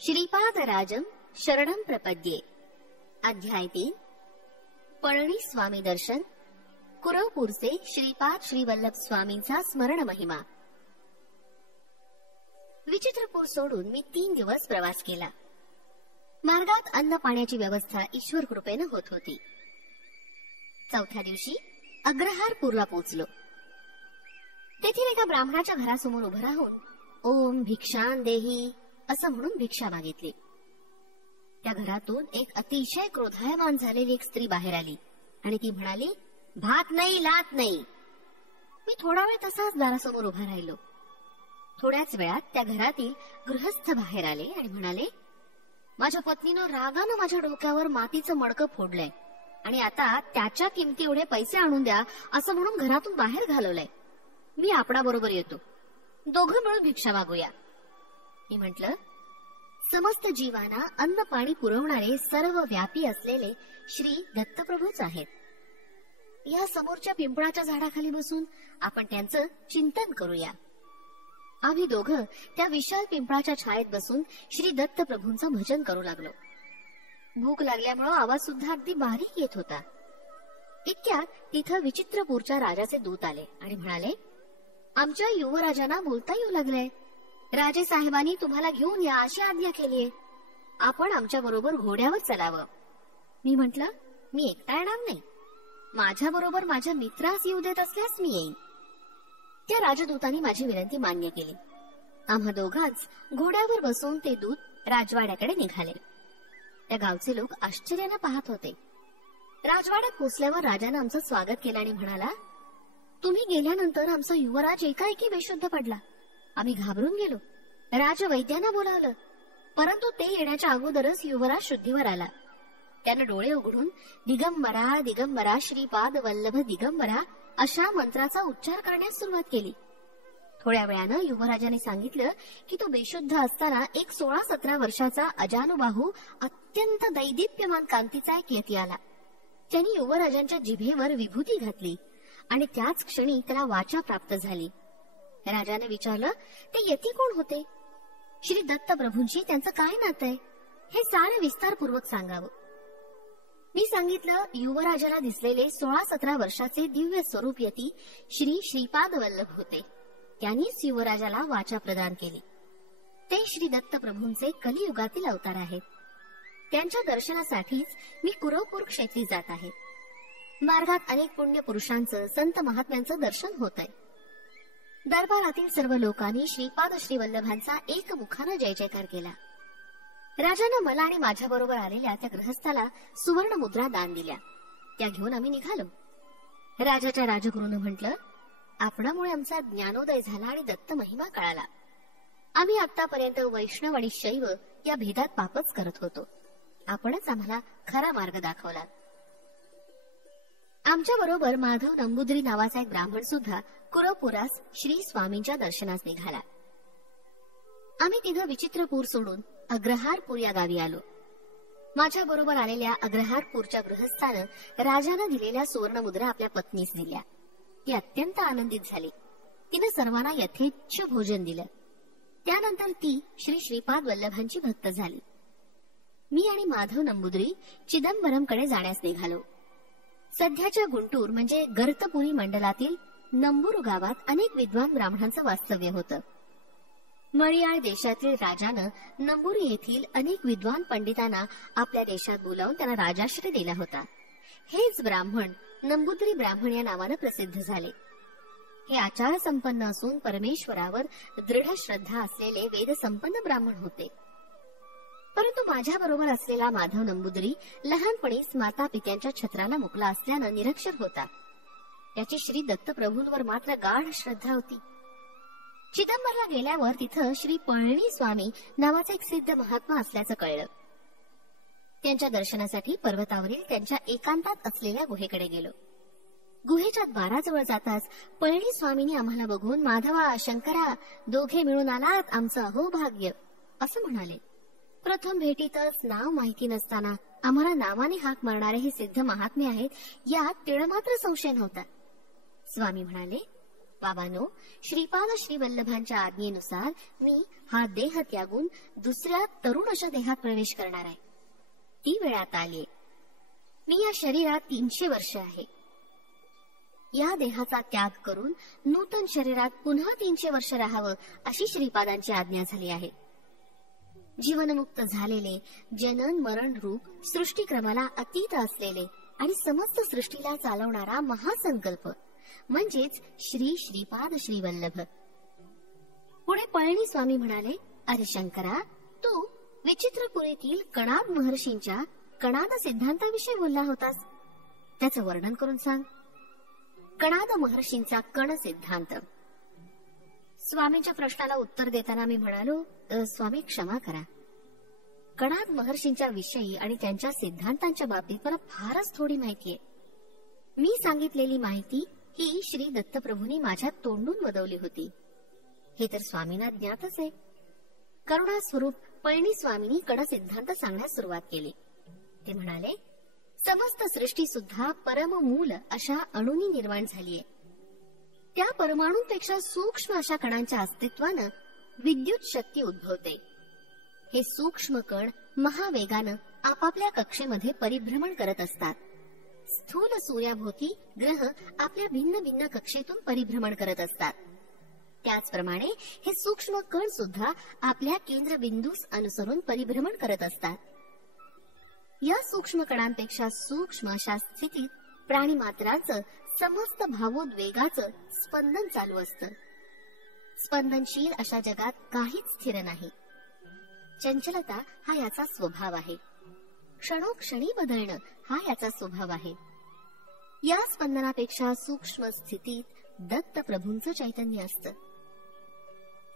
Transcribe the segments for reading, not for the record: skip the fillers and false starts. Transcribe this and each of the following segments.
श्रीपादराजं शरणं प्रपद्ये। अध्याय 3। पळणी स्वामी दर्शन। कुरवपूरचे श्रीपाद श्रीवल्लभ स्वामींचा स्मरण महिमा। विचित्रपूर सोडून मी 3 दिवस प्रवास केला। मार्गात अन्न पाण्याची व्यवस्था ईश्वर कृपेने होत होती। 4थ्या दिवशी अग्रहारपूरला पोहोचलो। तेथील एका ब्राह्मणाच्या घरासमोर उभं राहून ओम भिक्षां देही असं म्हणून भिक्षा मागितली। त्या घरातून एक अतिशय क्रोधायमान झालेली एक स्त्री बाहेर आली आणि ती म्हणाली, भात नाही, लात नाही। मी थोडा वेळ तसाच दारासमोर उभा राहिलो। थोड्याच वेळात त्या घरातील गृहस्थ बाहेर आले आणि म्हणाले, माझ्या पत्नीनं रागानं माझ्या डोक्यावर मातीचं मडकं फोडलंय आणि आता त्याच्या किमती एवढे पैसे आणून द्या असं म्हणून घरातून बाहेर घालवलंय। मी आपणाबरोबर येतो, दोघं मिळून भिक्षा मागूया। मी म्हटलं, समस्त जीवांना अन्न पाणी पुरवणारे सर्व व्यापी असलेले श्री दत्तप्रभूच आहेत। या समोरच्या पिंपळाच्या झाडाखाली बसून आपण त्यांचं चिंतन करूया। आम्ही दोघं त्या विशाल पिंपळाच्या छायेत बसून श्री दत्तप्रभूंचं भजन करू लागलो। भूक लागल्यामुळे आवाज सुद्धा अगदी बारीक येत होता। इतक्यात तिथं विचित्रपूरच्या राजाचे दूत आले आणि म्हणाले, आमच्या युवराजांना बोलता येऊ लागलंय। राजे साहेबांनी तुम्हाला घेऊन या अशी आज्ञा केलीये। आपण आमच्या बरोबर घोड्यावर चलावं। मी म्हटलं, मी एकटा येणार नाही, माझ्या बरोबर माझ्या मित्रास येऊ देत असल्यास मी येईन। त्या राजदूतांनी माझी विनंती मान्य केली। आम्हा दोघांच घोड्यावर बसून ते दूत राजवाड्याकडे निघाले। त्या गावचे लोक आश्चर्याने पाहत होते। राजवाड्यात पोहोचल्यावर राजाने आमचं स्वागत केलं आणि म्हणाला, तुम्ही गेल्यानंतर आमचा युवराज एकाएकी बेशुद्ध पडला। आम्ही घाबरून गेलो। राजवैद्यांना बोलावलं, परंतु ते येण्याच्या अगोदरच युवराज शुद्धीवर आला। त्याने डोळे उघडून दिगंबरा दिगंबरा श्रीपाद वल्लभ दिगंबरा अशा मंत्राचा उच्चार करण्यास सुरुवात केली। थोड्या वेळानं युवराजाने सांगितलं की तो बेशुद्ध असताना एक 16-17 वर्षाचा अजानुबाहू अत्यंत दैदिप्यमान कांतीचा एक यती आला। त्यांनी युवराजांच्या जिभेवर विभूती घातली आणि त्याच क्षणी त्याला वाचा प्राप्त झाली। राजाने विचारलं, ते यती कोण होते? श्री दत्तप्रभूंशी त्यांचं काय नातं आहे हे सारे विस्तारपूर्वक सांगावं। मी सांगितलं, युवराजाला दिसलेले 16-17 वर्षाचे दिव्य स्वरूप यती श्री श्रीपाद वल्लभ होते। त्यांनीच युवराजाला वाचा प्रदान केली। ते श्री दत्तप्रभूंचे कलियुगातील अवतार आहेत। त्यांच्या दर्शनासाठीच मी कुरवपूर क्षेत्री जात आहे। मार्गात अनेक पुण्य पुरुषांचं संत महात्म्यांचं दर्शन होत आहे। दरबारातील सर्व लोकांनी श्रीपाद श्रीवल्लभांचा एकमुखानं जय जयकार केला। राजानं मला आणि माझ्या बरोबर आलेल्या त्या गृहस्थाला सुवर्ण मुद्रा दान दिल्या। त्या घेऊन आम्ही निघालो। राजाच्या राजगुरूनं म्हटलं, आपणामुळे आमचा ज्ञानोदय झाला आणि दत्त महिमा कळाला। आम्ही आतापर्यंत वैष्णव आणि शैव या भेदात पापच करत होतो। आपणच आम्हाला खरा मार्ग दाखवला। आमच्या बरोबर माधव नंबूद्री नावाचा एक ब्राह्मण सुद्धा कुरवपुरास श्री स्वामींच्या दर्शनास निघाला। आम्ही तिघं विचित्रपूर सोडून अग्रहारपूर या गावी आलो। माझ्या बरोबर आलेल्या अग्रहारपूरच्या गृहस्थानं राजानं दिलेल्या सुवर्णमुद्रा आपल्या पत्नीस दिल्या। ती अत्यंत आनंदित झाली। तिनं सर्वांना यथेच्छ भोजन दिलं। त्यानंतर ती श्री श्रीपाद वल्लभांची भक्त झाली। मी आणि माधव नंबूद्री चिदंबरमकडे जाण्यास निघालो। सध्याच्या गुंटूर म्हणजे गर्तपुरी मंडलातील नंबूर गावात अनेक विद्वान ब्राह्मणांचं वास्तव्य होतं। मळयाळ देशातील राजानं नंबूरी येथील अनेक विद्वान पंडितांना आपल्या देशात बोलावून त्यांना राजाश्रय दिला होता। हेच ब्राह्मण नंबूद्री ब्राह्मण या नावानं प्रसिद्ध झाले। हे आचार संपन्न असून परमेश्वरावर दृढ श्रद्धा असलेले वेद संपन्न ब्राह्मण होते। परंतु माझ्या बरोबर असलेला माधव नंबूद्री लहानपणीच माता पित्यांच्या छत्राला मुकला असल्यानं निरक्षर होता। त्याची श्री दत्तप्रभूंवर मात्र गाढ श्रद्धा होती। चिदंबरला गेल्यावर तिथं श्री पळणी स्वामी नावाचा एक सिद्ध महात्मा असल्याचं कळलं। त्यांच्या दर्शनासाठी पर्वतावरील त्यांच्या एकांतात असलेल्या गुहेकडे गेलो। गुहेच्या द्वाराजवळ जाताच पळणी स्वामींनी आम्हाला बघून, माधवा शंकरा, दोघे मिळून आलात, आमचं अहोभाग्य असं म्हणाले। प्रथम भेटीतच नाव माहिती नसताना आम्हाला नावाने हाक मारणारे हे सिद्ध महात्मे आहेत यात तिळमात्र संशय नव्हता। स्वामी म्हणाले, बाबांनो, श्रीपाद श्रीवल्लभांच्या आज्ञेनुसार मी हा देह त्यागून दुसऱ्या तरुण अशा देहात प्रवेश करणार आहे. ती वेळ आता आलीये. मी या शरीरात 300 वर्ष आहे. या देहाचा त्याग करून नूतन शरीरात पुन्हा 300 वर्ष राहावं अशी श्रीपादांची आज्ञा झाली आहे. जीवनमुक्त झालेले, जनन मरण रूप सृष्टीक्रमाला अतीत असलेले आणि समस्त सृष्टीला चालवणारा महासंकल्प म्हणजेच श्री श्रीपाद श्रीवल्लभ. पुढे पळणी स्वामी म्हणाले, अरे शंकरा, तू विचित्रपुरीतील कणाद महर्षींच्या कणाद सिद्धांताविषयी बोलला होतास. त्याचं वर्णन करून सांग. कणाद महर्षींचा कण सिद्धांत. स्वामींच्या प्रश्नाला उत्तर देताना मी म्हणालो, स्वामी क्षमा करा, कणाद महर्षींच्या विषयी आणि त्यांच्या सिद्धांतांच्या बाबतीत मला फारच थोडी माहितीये. मी सांगितलेली माहिती ही श्री दत्तप्रभूंनी माझ्या तोंडून वदवली होती. हे तर स्वामींना ज्ञातच आहे. करुणा स्वरूप पळणी स्वामींनी कण सिद्धांत सांगण्यास सुरुवात केली. ते म्हणाले, समस्त सृष्टी सुद्धा परममूल अशा अणुनी निर्माण झालीये. त्या परमाणूंपेक्षा सूक्ष्म अशा कणांच्या अस्तित्वानं विद्युत शक्ती उद्भवते. हे सूक्ष्म कण महावेगानं आपापल्या कक्षेमध्ये परिभ्रमण करत असतात. स्थूल सूर्याभोवती ग्रह आपल्या भिन्न भिन्न कक्षेतून परिभ्रमण करत असतात. त्याचप्रमाणे हे सूक्ष्म कण सुद्धा आपल्या केंद्रबिंदूस अनुसरून परिभ्रमण करत असतात. या सूक्ष्म कणांपेक्षा सूक्ष्म अशा स्थितीत प्राणीमात्राचं समस्त भावोद्वेगाचं स्पंदन चालू असतं. स्पंदनशील अशा जगात काहीच स्थिर नाही. चंचलता हा याचा स्वभाव आहे. क्षणोक्षणी बदलणं हा याचा स्वभाव आहे. या स्पंदनापेक्षा सूक्ष्म स्थितीत दत्त प्रभूंचं चैतन्य असतं.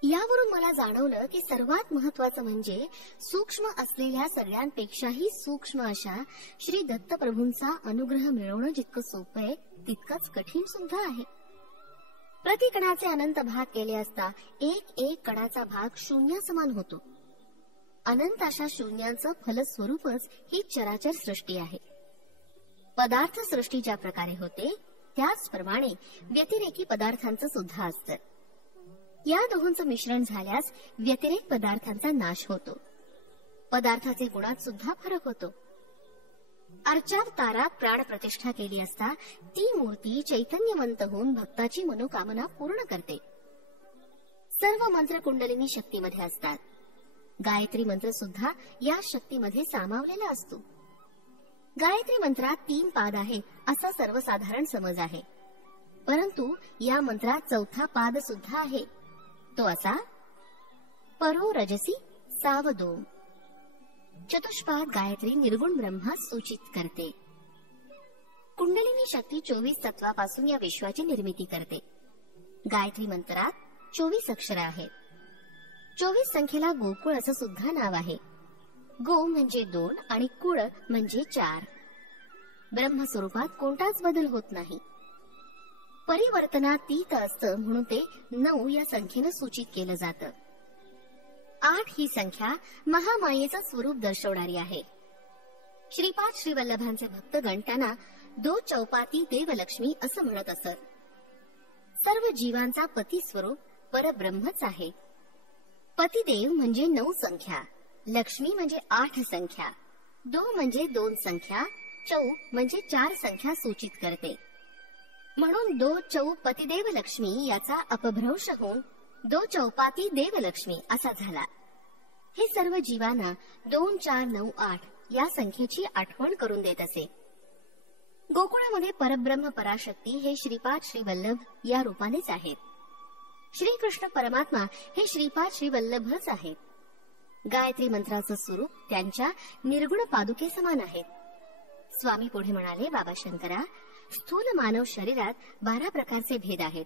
यावरून मला जाणवलं की सर्वात महत्वाचं म्हणजे सूक्ष्म असलेल्या सगळ्यांपेक्षाही सूक्ष्म अशा श्री दत्त प्रभूंचा अनुग्रह मिळवणं जितकं सोपं आहे तितकंच कठीण सुद्धा आहे. प्रतिकणाचे अनंत भाग केले असता एक एक कणाचा भाग शून्यासमान होतो. अनंत अशा शून्यांचं फलस्वरूपच ही चराचर सृष्टी आहे. पदार्थ सृष्टी ज्या प्रकारे होते त्याचप्रमाणे व्यतिरेकी पदार्थांचं सुद्धा असतं. या दोहोंचं मिश्रण झाल्यास व्यतिरेक पदार्थांचा नाश होतो. पदार्थाचे गुणात सुद्धा फरक होतो. अर्चावतारात प्राण प्रतिष्ठा केली असता ती मूर्ती चैतन्यवंत होऊन भक्ताची मनोकामना पूर्ण करते. सर्व मंत्र कुंडलिनी शक्तीमध्ये असतात. गायत्री मंत्र सुद्धा या शक्तीमध्ये सामावलेला असतो. गायत्री मंत्रात 3 पाद आहेत असा सर्वसाधारण समज आहे, परंतु या मंत्रात 4था पाद सुद्धा आहे. तो असा, परो रजसी सावधोम. चतुष्पाद गायत्री निर्गुण ब्रह्मास सूचित करते. कुंडलिनी शक्ती 24 तत्वापासून या विश्वाची निर्मिती करते. गायत्री मंत्रात 24 अक्षर आहेत. 24 संख्येला गोकुळ असं सुद्धा नाव आहे. गो म्हणजे 2 आणि कुळ म्हणजे 4. ब्रह्मस्वरूपात कोणताच बदल होत नाही. परिवर्तनातीत असतं म्हणून ते 9 या संख्येनं सूचित केलं जातं. 8 ही संख्या महामायेचं स्वरूप दर्शवणारी आहे. श्रीपाद श्रीवल्लभांचे भक्तगण त्यांना 2 चौपाती देवलक्ष्मी असं म्हणत असत. सर्व जीवांचा पती स्वरूप परब्रह्मच आहे. पतिदेव म्हणजे 9 संख्या, लक्ष्मी म्हणजे 8 संख्या, 2 म्हणजे 2 संख्या, चौ म्हणजे 4 संख्या सूचित करते. म्हणून 2 चौ पतिदेव लक्ष्मी याचा अपभ्रंश होऊन 2 चौपाती देवलक्ष्मी असा झाला. हे सर्व जीवांना 2, 4, 9, 8 या संख्येची आठवण करून देत असे. गोकुळामध्ये परब्रह्म पराशक्ती हे श्रीपाद श्रीवल्लभ या रूपानेच आहेत. श्रीकृष्ण परमात्मा हे श्रीपाद श्रीवल्लभच आहेत. गायत्री मंत्राचं स्वरूप त्यांच्या निर्गुण पादुके समान आहेत. स्वामी पुढे म्हणाले, बाबा शंकरा, स्थूल मानव शरीरात 12 प्रकारचे भेद आहेत.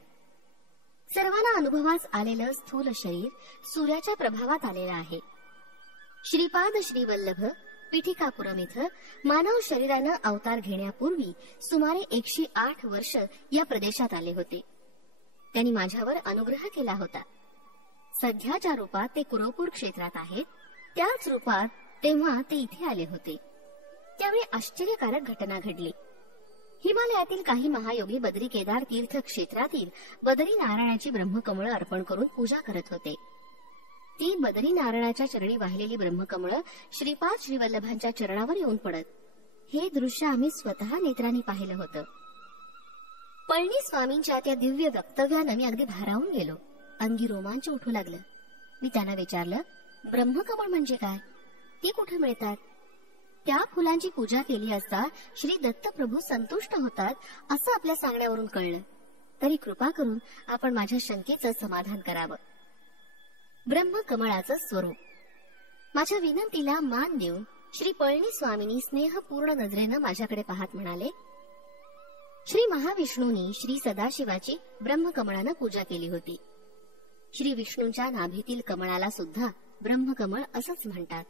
सर्वांना अनुभवास आलेलं स्थूल शरीर सूर्याच्या प्रभावात आलेलं आहे. श्रीपाद श्रीवल्लभ पिठिकापुरम इथं मानव शरीरानं अवतार घेण्यापूर्वी सुमारे 108 वर्ष या प्रदेशात आले होते. त्यांनी माझ्यावर अनुग्रह केला होता. सध्या ज्या रूपात ते कुरवपूर क्षेत्रात आहेत त्याच रूपात तेव्हा ते इथे आले होते. त्यावेळी आश्चर्यकारक घटना घडली. हिमालयातील काही महायोगी बद्री केदार तीर्थ क्षेत्रातील बदरी नारायणाची ब्रह्मकमळ अर्पण करून पूजा करत होते. ती बदरी नारायणाच्या चरणी वाहिलेली ब्रह्मकमळ श्रीपाद श्रीवल्लभांच्या चरणावर येऊन पडत. हे दृश्य आम्ही स्वतः नेत्रांनी पाहिलं होतं. पळणी स्वामींच्या त्या दिव्य वक्तव्यानं मी अगदी भारावून गेलो. अंगी रोमांच उठू लागलं. मी त्यांना विचारलं, ब्रह्मकमळ म्हणजे काय? ती कुठे मिळतात? त्या फुलांची पूजा केली असता श्री दत्तप्रभू संतुष्ट होतात असं आपल्या सांगण्यावरून कळलं. तरी कृपा करून आपण माझ्या शंकेचं समाधान करावं. ब्रह्मकमळाचं स्वरूप. माझ्या विनंतीला मान देऊन श्री पळणी स्वामींनी स्नेहपूर्ण नजरेनं माझ्याकडे पाहत म्हणाले, श्री महाविष्णूंनी श्री सदाशिवाची ब्रह्मकमळानं पूजा केली होती. श्री विष्णूंच्या नाभीतील कमळाला सुद्धा ब्रह्मकमळ असंच म्हणतात.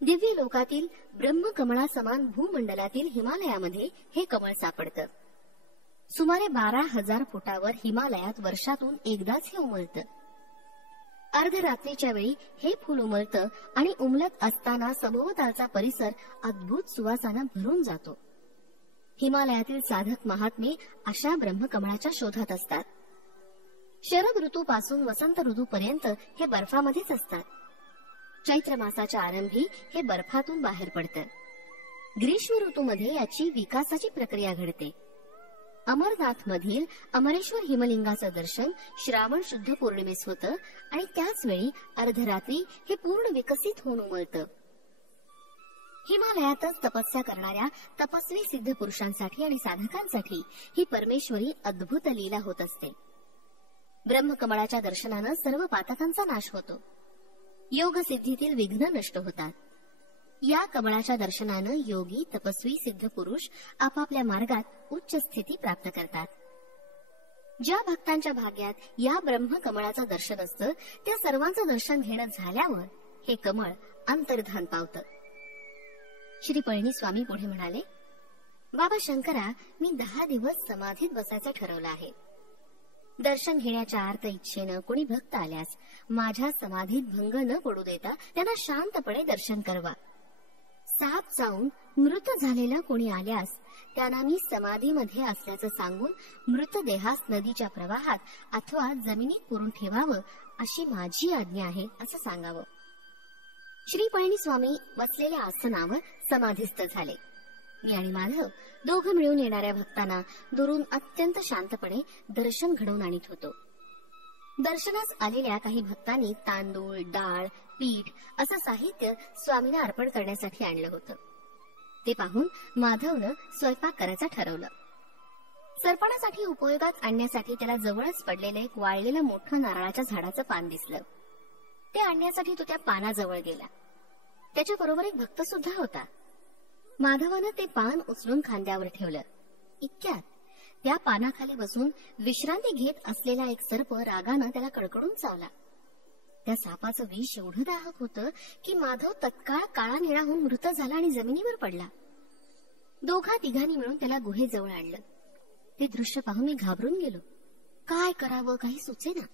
दिव्य लोकातील ब्रह्मकमळा समान भूमंडलातील हिमालयामध्ये हे कमळ सापडतं. सुमारे 12,000 फुटावर हिमालयात वर्षातून एकदाच हे उमलतं. अर्धरात्रीच्या वेळी हे फुल उमलतं आणि उमलत असताना सभोवतालचा परिसर अद्भुत सुवासानं भरून जातो. हिमालयातील साधक महात्मे अशा ब्रह्मकमळाच्या शोधात असतात. शरद ऋतूपासून वसंत ऋतूपर्यंत हे बर्फामध्येच असतात. चैत्र मासाच्या आरंभी हे बर्फातून बाहेर पडतं. ग्रीष्म ऋतूमध्ये याची विकासाची प्रक्रिया घडते. अमरनाथ मधील अमरेश्वर हिमलिंगाचं दर्शन श्रावण शुद्ध पौर्णिमेस होतं आणि त्याच वेळी अर्धरात्री हे पूर्ण विकसित होऊन उमलतं. हिमालयातच तपस्या करणाऱ्या तपस्वी सिद्ध पुरुषांसाठी आणि साधकांसाठी ही परमेश्वरी अद्भुत लीला होत असते. ब्रह्मकमळाच्या दर्शनानं सर्व पातकांचा नाश होतो. योग सिद्धीतील विघ्न नष्ट होतात. या कमळाच्या दर्शनानं योगी तपस्वी सिद्ध पुरुष आपापल्या मार्गात उच्च स्थिती प्राप्त करतात. ज्या भक्तांच्या भाग्यात या ब्रह्मकमळाचं दर्शन असतं त्या सर्वांचं दर्शन घेणं झाल्यावर हे कमळ अंतर्धान पावतं. श्री पळणी स्वामी पुढे म्हणाले, बाबा शंकरा, मी 10 दिवस समाधीत बसायचं ठरवलं आहे. दर्शन घेण्याच्या आर्त इच्छेनं कोणी भक्त आल्यास माझ्या समाधीत भंग न पडू देता त्यांना शांतपणे दर्शन करवा. साप चावून मृत झालेला कोणी आल्यास त्यांना मी समाधीमध्ये असल्याचं सांगून मृतदेहास नदीच्या प्रवाहात अथवा जमिनीत पुरून ठेवावं अशी माझी आज्ञा आहे असं सांगावं. श्री पळणी स्वामी बसलेल्या आसनावर समाधीस्थ झाले. मी आणि माधव दोघं मिळून येणाऱ्या भक्तांना दुरून अत्यंत शांतपणे दर्शन घडवून आणीत होतो. दर्शनास आलेल्या काही भक्तांनी तांदूळ, डाळ, पीठ असं साहित्य स्वामींना अर्पण करण्यासाठी आणलं होतं. ते पाहून माधवनं स्वयंपाक करायचं ठरवलं. सरपणासाठी उपयोगात आणण्यासाठी त्याला जवळच पडलेलं एक वाळलेलं मोठं नारळाच्या झाडाचं पान दिसलं. ते आणण्यासाठी तो त्या पानाजवळ गेला. त्याच्या बरोबर एक भक्त सुद्धा होता. माधवानं ते पान उचलून खांद्यावर ठेवलं. इतक्यात त्या पानाखाली बसून विश्रांती घेत असलेला एक सर्प रागानं त्याला कडकडून चावला. त्या सापाचं विष एवढं दाहक होतं की माधव तत्काळ काळा निळा होऊन मृत झाला आणि जमिनीवर पडला. दोघा तिघांनी मिळून त्याला गुहेजवळ आणलं. ते दृश्य पाहून मी घाबरून गेलो. काय करावं काही सुचेना.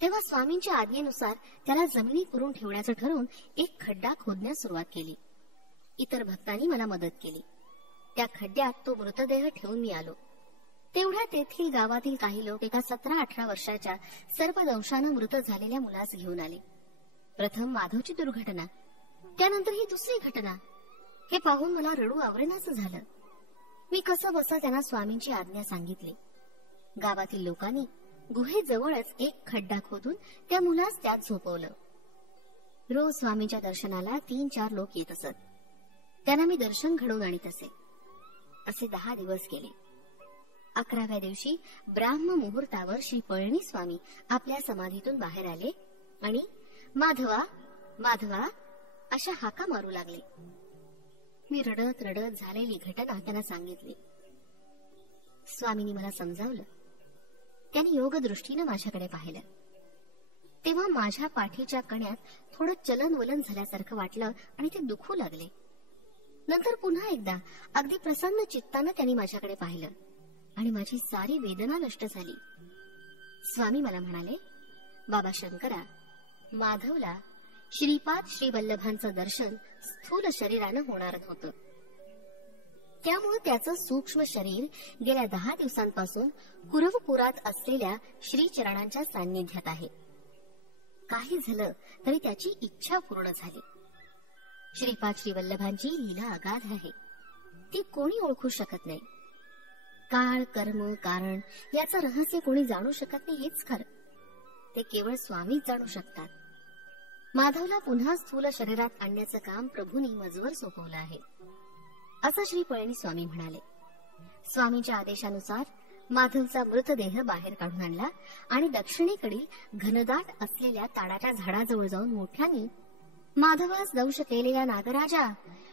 तेव्हा स्वामींच्या आज्ञेनुसार त्याला जमिनीत पुरून ठेवण्याचं ठरवून एक खड्डा खोदण्यास सुरुवात केली. इतर भक्तांनी मला मदत केली. त्या खड्ड्यात तो मृतदेह ठेवून मी आलो. तेवढ्या तेथील गावातील काही लोक एका 17-18 वर्षाच्या सर्पदंशानं मृत झालेल्या मुलास घेऊन आले. प्रथम माधवची दुर्घटना, त्यानंतर ही दुसरी घटना. हे पाहून मला रडू आवरेनासं झालं. मी कसं बसं त्यांना स्वामींची आज्ञा सांगितली. गावातील लोकांनी गुहेजवळच एक खड्डा खोदून त्या मुलास त्यात झोपवलं. रोज स्वामींच्या दर्शनाला 3-4 लोक येत असत. त्यांना मी दर्शन घडवून आणीत असे. असे 10 दिवस गेले. 11व्या दिवशी ब्राह्म मुहूर्तावर श्री पळणी स्वामी आपल्या समाधीतून बाहेर आले आणि माधवा माधवा अशा हाका मारू लागले. मी रडत रडत झालेली घटना त्यांना सांगितली. स्वामींनी मला समजावलं. त्यांनी योगदृष्टीनं माझ्याकडे पाहिलं. तेव्हा माझ्या पाठीच्या कण्यात थोडं चलनवलन झाल्यासारखं वाटलं आणि ते दुखू लागले. नंतर पुन्हा एकदा अगदी प्रसन्न चित्तानं त्यांनी माझ्याकडे पाहिलं आणि माझी सारी वेदना नष्ट झाली. स्वामी मला म्हणाले, बाबा शंकरा, माधवला श्रीपाद श्रीवल्लभांचं दर्शन स्थूल शरीरानं होणार नव्हतं. त्यामुळे त्याचं सूक्ष्म शरीर गेल्या 10 दिवसांपासून कुरवपुरात असलेल्या श्रीचरणांच्या सान्निध्यात आहे. काही झालं तरी त्याची इच्छा पूर्ण झाली. श्रीपाद श्रीवल्लभांची लीला अगाध आहे, ती कोणी ओळखू शकत नाही. काळ, कर्म, कारण याचं रहस्य कोणी जाणू शकत नाही हेच खरं. ते केवळ स्वामीच जाणू शकतात. माधवला पुन्हा स्थूल शरीरात आणण्याचं काम प्रभूंनी मजवर सोपवलं आहे, असं श्री पळणी स्वामी म्हणाले. स्वामींच्या आदेशानुसार माधवचा मृतदेह बाहेर काढून आणला आणि दक्षिणेकडील घनदाट असलेल्या ताडाच्या झाडाजवळ जाऊन मोठ्याने, माधवास दंश केलेल्या नागराजा,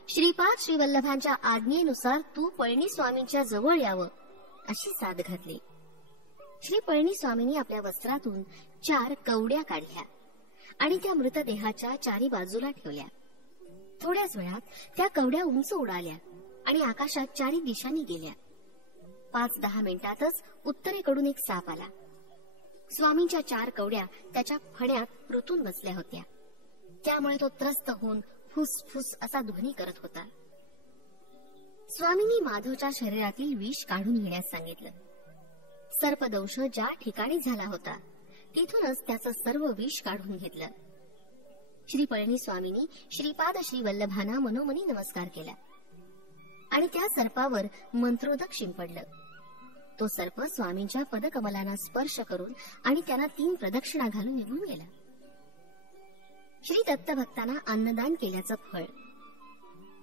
श्रीपाद श्रीवल्लभांच्या आज्ञेनुसार तू पळणी स्वामींच्या जवळ यावं, अशी साद घातली. श्री पळणी स्वामींनी आपल्या वस्त्रातून 4 कवड्या काढल्या आणि त्या मृतदेहाच्या चारी बाजूला ठेवल्या. थोड्याच वेळात त्या कवड्या उंच उडाल्या आणि आकाशात चारी दिशांनी गेल्या. 5-10 मिनिटातच उत्तरेकडून एक साप आला. स्वामींच्या 4 कवड्या त्याच्या फण्यात रुतून बसल्या होत्या. त्यामुळे तो त्रस्त होऊन फुसफुस असा ध्वनी करत होता. स्वामींनी माधवच्या शरीरातील विष काढून घेण्यास सांगितलं. सर्पदंश ज्या ठिकाणी झाला होता तिथूनच त्याचं सर्व विष काढून घेतलं. श्री पळणी स्वामींनी श्रीपाद श्रीवल्लभांना मनोमनी नमस्कार केला आणि त्या सर्पावर मंत्रोदक शिंपडलं. तो सर्प स्वामींच्या पदकमलांना स्पर्श करून आणि त्यांना 3 प्रदक्षिणा घालून निघून गेला. श्री दत्तभक्तांना अन्नदान केल्याचं फळ.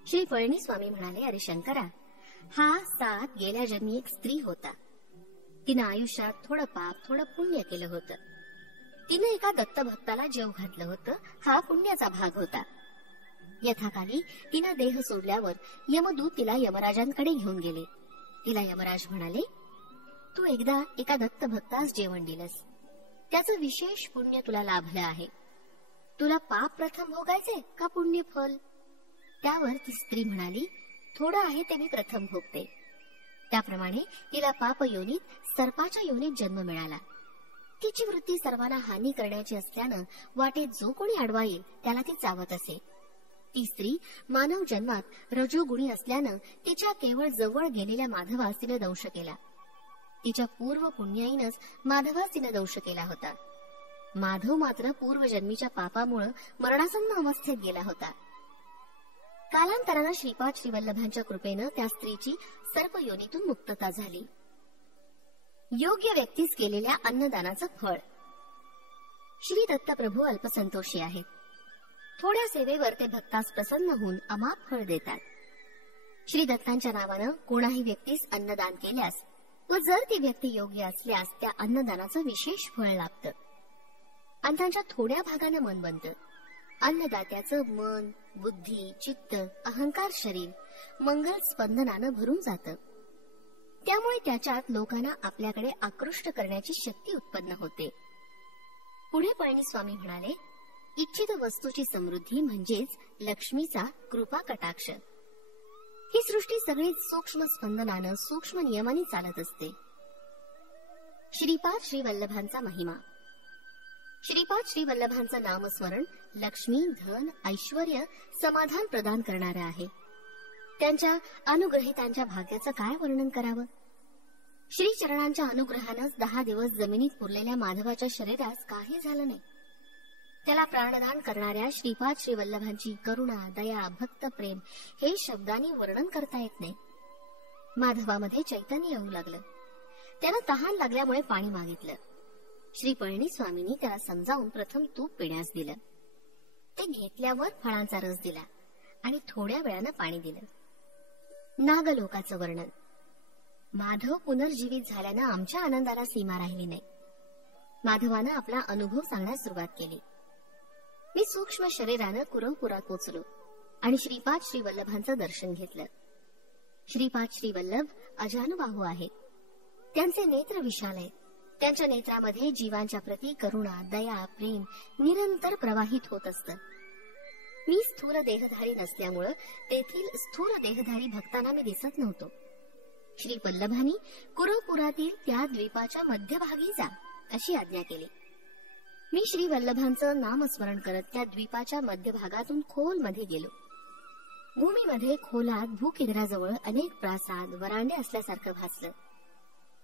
श्री पळणी स्वामी म्हणाले, अरे शंकरा, हा सात गेल्या जन्मी एक स्त्री होता. तिनं आयुष्यात थोडं पाप थोडं पुण्य केलं होतं. तिनं एका दत्तभक्ताला जेव घातलं होतं, हा पुण्याचा भाग होता. यथाकाली तिनं देह सोडल्यावर यमदूत तिला यमराजांकडे घेऊन गेले. तिला यमराज म्हणाले, तू एकदा एका दत्तभक्तास जेवण दिलंस, त्याचं विशेष पुण्य तुला लाभलं आहे. तुला पाप प्रथम भोगायचे का पुण्य फल? त्यावर ती स्त्री म्हणाली, थोडं आहे ते मी प्रथम भोगते. त्याप्रमाणे तिला पाप योनीत सर्पाच्या योनीत जन्म मिळाला. तिची वृत्ती सर्वांना हानी करण्याची असल्यानं वाटेत जो कोणी आडवा येईल त्याला ती चावत असे. ती स्त्री मानव जन्मात रजोगुणी असल्यानं तिच्या केवळ जवळ गेलेल्या माधवास तिने दंश केला. तिच्या पूर्व पुण्याईनच माधवास तिने दंश केला होता. माधव मात्र पूर्वजन्मीच्या पापामुळे मरणासन्न अवस्थेत गेला होता. कालांतरानं श्रीपाद श्रीवल्लभांच्या कृपेनं त्या स्त्रीची सर्पयोनीतून मुक्तता झाली. योग्य व्यक्तीस केलेल्या अन्नदानाचं फळ. श्री दत्तप्रभू अल्पसंतोषी आहेत. थोड्या सेवेवर ते भक्तास प्रसन्न होऊन अमाप फळ देतात. श्री दत्तांच्या नावानं कोणाही व्यक्तीस अन्नदान केल्यास व जर ती व्यक्ती योग्य असल्यास त्या अन्नदानाचं विशेष फळ लाभतं. अन्नाच्या थोड्या भागानं मन बनतं. अन्नदात्याचं मन, बुद्धी, चित्त, अहंकार शरीर मंगल स्पंदनानं भरून जातं. त्यामुळे त्याच्यात लोकांना आपल्याकडे आकृष्ट करण्याची शक्ती उत्पन्न होते. पुढे पळणी स्वामी म्हणाले, इच्छित वस्तूची समृद्धी म्हणजेच लक्ष्मीचा कृपा कटाक्ष. ही सृष्टी सगळी सूक्ष्म स्पंदनानं सूक्ष्म नियमाने चालत असते. श्रीपाद श्रीवल्लभांचा महिमा. श्रीपाद श्रीवल्लभांचं नामस्मरण लक्ष्मी, धन, ऐश्वर्य, समाधान प्रदान करणारं आहे. त्यांच्या अनुग्रहितांच्या भाग्याचं काय वर्णन करावं? श्रीचरणांच्या अनुग्रहानंच 10 दिवस जमिनीत पुरलेल्या माधवाच्या शरीरास काही झालं नाही. त्याला प्राणदान करणाऱ्या श्रीपाद श्रीवल्लभांची करुणा, दया, भक्त प्रेम हे शब्दांनी वर्णन करता येत नाही. माधवामध्ये चैतन्य येऊ लागलं. त्यानं तहान लागल्यामुळे पाणी मागितलं. श्री पळणी स्वामींनी त्याला समजावून प्रथम तूप पिण्यास दिलं. ते घेतल्यावर फळांचा रस दिला आणि थोड्या वेळानं पाणी दिलं. नागलोकाचं वर्णन. माधव पुनर्जीवित झाल्यानं आमच्या आनंदाला सीमा राहिली नाही. माधवानं आपला अनुभव सांगण्यास सुरुवात केली. मी सूक्ष्म शरीरानं कुरवपुरात पोचलो आणि श्रीपाद श्रीवल्लभांचं दर्शन घेतलं. श्रीपाद श्रीवल्लभ अजानुबाहू आहेत. त्यांचे नेत्र विशाल आहेत. त्यांच्या नेत्रामध्ये जीवांच्या प्रती करुणा, दया, प्रेम निरंतर प्रवाहित होत असतं. मी स्थूल देहधारी नसल्यामुळं तेथील स्थूल देहधारी भक्तांना मी दिसत नव्हतो. श्री वल्लभांनी कुरवपुरातील त्या द्वीपाच्या मध्यभागी जा अशी आज्ञा केली. मी श्री वल्लभांचं नामस्मरण करत त्या द्वीपाच्या मध्यभागातून खोल मध्ये गेलो. भूमीमध्ये खोलात भूकेंद्राजवळ अनेक प्रासाद वरांडे असल्यासारखं भासलं.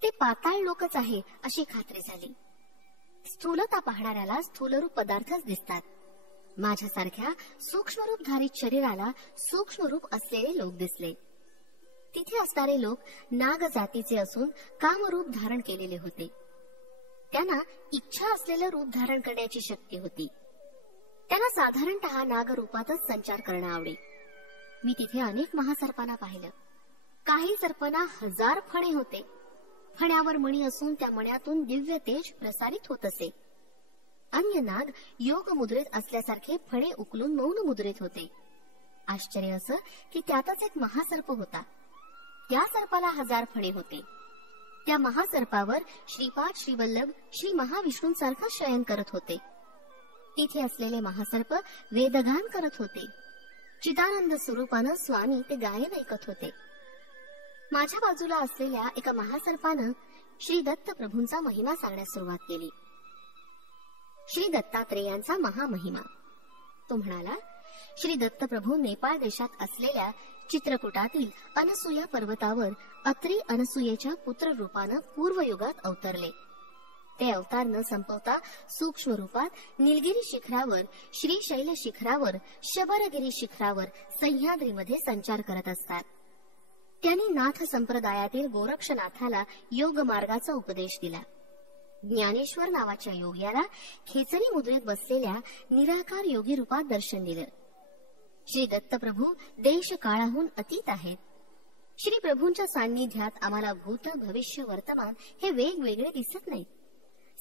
ते पाताळ लोकच आहे अशी खात्री झाली. स्थूलता पाहणाऱ्याला स्थूलरूप पदार्थच दिसतात. माझ्यासारख्या सूक्ष्मरूपधारित शरीराला सूक्ष्मरूप असलेले लोक दिसले. तिथे असणारे लोक नाग जातीचे असून कामरूप धारण केलेले होते. त्यांना इच्छा असलेलं रूप धारण करण्याची शक्ती होती. त्यांना साधारणतः नागरूपातच संचार करणं आवडे. मी तिथे अनेक महासर्पांना पाहिलं. काही सर्पांना 1000 फणे होते. फण्यावर मणी असून त्या मण्यातून दिव्य तेज प्रसारित होत असे. अन्य नाग योग मुद्रेत असल्यासारखे फणे उकलून मौन मुद्रेत होते. आश्चर्य असं की त्यातच एक महासर्प होता. त्या सर्पाला 1000 फणे होते. त्या महासर्पावर श्रीपाद श्रीवल्लभ श्री महाविष्णूंसारखं शयन करत होते. तिथे असलेले महासर्प वेदगान करत होते. चिदानंद स्वरूपानं स्वामी ते गायन ऐकत होते. माझ्या बाजूला असलेल्या एका महासर्पानं श्री दत्त प्रभूंचा महिमा सांगण्यास सुरुवात केली. श्री दत्तात्रेयांचा महामहिमा. तो म्हणाला, श्री दत्तप्रभू नेपाळ देशात असलेल्या चित्रकूटातील अनसुया पर्वतावर अत्री अनसुयेच्या पुत्र रूपानं पूर्वयुगात अवतरले. ते अवतार न संपवता सूक्ष्म रूपात निलगिरी शिखरावर, श्रीशैल शिखरावर, शबरगिरी शिखरावर, सह्याद्रीमध्ये संचार करत असतात. त्यांनी नाथ संप्रदायातील गोरक्षनाथाला योग मार्गाचा उपदेश दिला. ज्ञानेश्वर नावाच्या योग्याला खेचरी मुद्रेत बसलेल्या निराकार योगी रूपात दर्शन दिलं. श्री दत्तप्रभू देश काळाहून अतीत आहेत. श्री प्रभूंच्या सान्निध्यात आम्हाला भूत, भविष्य, वर्तमान हे वेगवेगळे दिसत नाहीत.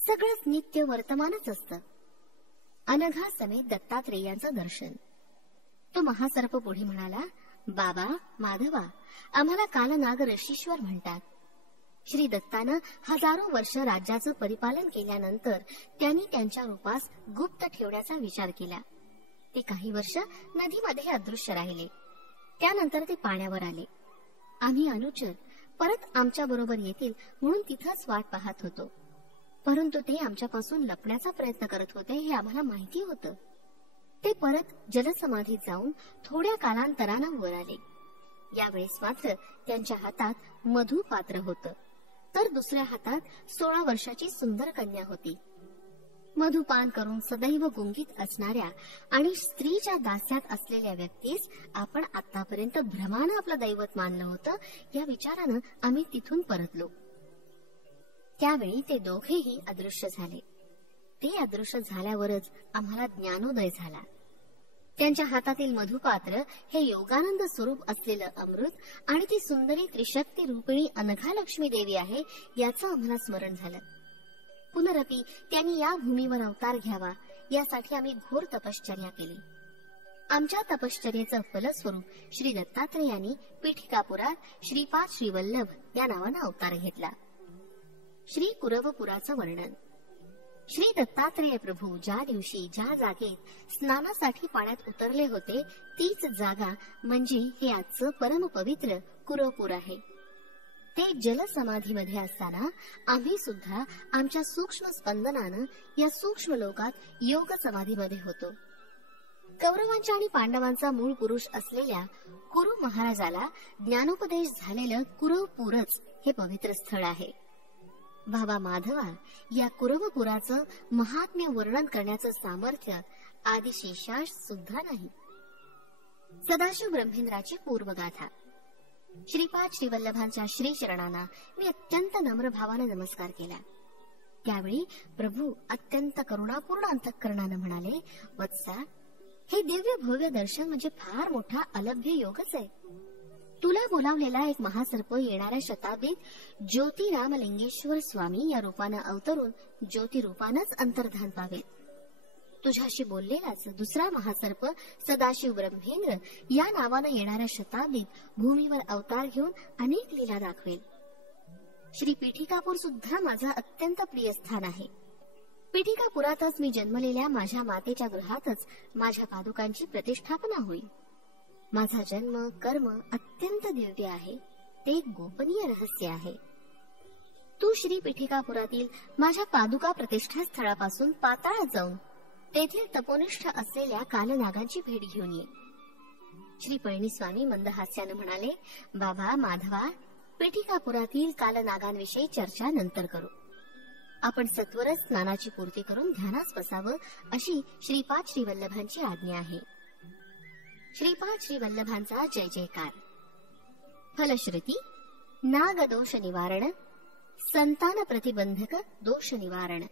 सगळंच नित्य वर्तमानच असतं. अनघा समेत दत्तात्रेयांचं दर्शन. तो महासर्प पुढे म्हणाला, बाबा माधवा, आम्हाला कालनाग ऋषीश्वर म्हणतात. श्री दत्तानं हजारो वर्ष राज्याचं परिपालन केल्यानंतर त्यांनी त्यांच्या रूपास गुप्त ठेवण्याचा विचार केला. ते काही वर्ष नदीमध्ये अदृश्य राहिले. त्यानंतर ते पाण्यावर आले. आम्ही अनुचर परत आमच्या बरोबर येतील म्हणून तिथंच वाट पाहत होतो. परंतु ते आमच्यापासून लपण्याचा प्रयत्न करत होते हे आम्हाला माहिती होतं. ते परत जलसमाधीत जाऊन थोड्या कालांतरानं वर आले. यावेळेस मात्र त्यांच्या हातात मधु पात्र होतं, तर दुसऱ्या हातात 16 वर्षाची सुंदर कन्या होती. मधुपान करून सदैव गुंगीत असणाऱ्या आणि स्त्रीच्या दास्यात असलेल्या व्यक्तीस आपण आतापर्यंत भ्रमानं आपलं दैवत मानलं होतं. या विचारानं आम्ही तिथून परतलो. त्यावेळी ते दोघेही अदृश्य झाले. ते अदृश्य झाल्यावरच आम्हाला ज्ञानोदय झाला. त्यांच्या हातातील मधुपात्र हे योगानंद स्वरूप असलेलं अमृत आणि ती सुंदरी त्रिशक्ती रूपिणी अनघा लक्ष्मी देवी आहे याचं आम्हाला स्मरण झालं. पुनरपी त्यांनी या भूमीवर अवतार घ्यावा यासाठी आम्ही घोर तपश्चर्या केली. आमच्या तपश्चर्येचं फलस्वरूप श्री दत्तात्रेयांनी पीठिकापुरात श्रीपाद श्रीवल्लभ या नावानं अवतार घेतला. श्री कुरवपुराचं वर्णन. श्री दत्तात्रेय प्रभू ज्या दिवशी ज्या जागेत स्नानासाठी पाण्यात उतरले होते तीच जागा म्हणजे हे आजचं परमपवित्र कुरवपूर आहे. ते जलसमाधीमध्ये असताना आम्ही सुद्धा आमच्या सूक्ष्म स्पंदनानं या सूक्ष्म लोकात योग समाधीमध्ये होतो. कौरवांच्या आणि पांडवांचा मूळ पुरुष असलेल्या कुरु महाराजाला ज्ञानोपदेश झालेलं कुरवपूरच हे पवित्र स्थळ आहे. बाबा माधवा, या कुरवपुराचं महात्म्य वर्णन करण्याचं सामर्थ्य आदिशेषास सुद्धा नाही. सदाशिव ब्रह्मेंद्राची पूर्वगाथा. श्रीपाद श्रीवल्लभांच्या श्रीचरणांना मी अत्यंत नम्र भावाने नमस्कार केला. त्यावेळी प्रभू अत्यंत करुणापूर्ण अंतःकरणानं म्हणाले, वत्सा, हे दिव्य भव्य दर्शन म्हणजे फार मोठा अलभ्य योगच आहे. तुला बोलावलेला एक महासर्प येणाऱ्या शताब्दीत ज्योतिरामलिंगेश्वर स्वामी या रूपानं अवतरून ज्योतिरूपानंच अंतर्धान पावेल. तुझ्याशी बोललेलाच दुसरा महासर्प सदाशिव ब्रह्मेंद्र या नावानं येणाऱ्या शताब्दीत भूमीवर अवतार घेऊन अनेक लीला दाखवेल. श्री पीठिकापूर सुद्धा माझं अत्यंत प्रिय स्थान आहे. पीठिकापुरातच मी जन्मलेल्या माझ्या मातेच्या गृहातच माझ्या पादुकांची प्रतिष्ठापना होईल. माझा जन्म कर्म अत्यंत दिव्य आहे. ते एक गोपनीय रहस्य आहे. तू श्री पीठिकापुरातील माझ्या पादुका प्रतिष्ठा स्थळापासून पाताळात जाऊन तेथील तपोनिष्ठ असलेल्या कालनागांची भेट घेऊन ये. श्री पळणीस्वामी मंदहास्याने म्हणाले, बाबा माधवा, पिठिकापुरातील कालनागांविषयी चर्चा नंतर करू. आपण सत्वरच स्नानाची पूर्ती करून ध्यानास बसावं, अशी श्रीपाद श्रीवल्लभांची आज्ञा आहे. श्रीपाद श्रीवल्लभांचा जय जयकार. फलश्रुती नाग दोष निवारण, संतान प्रतिबंधक दोष निवारण.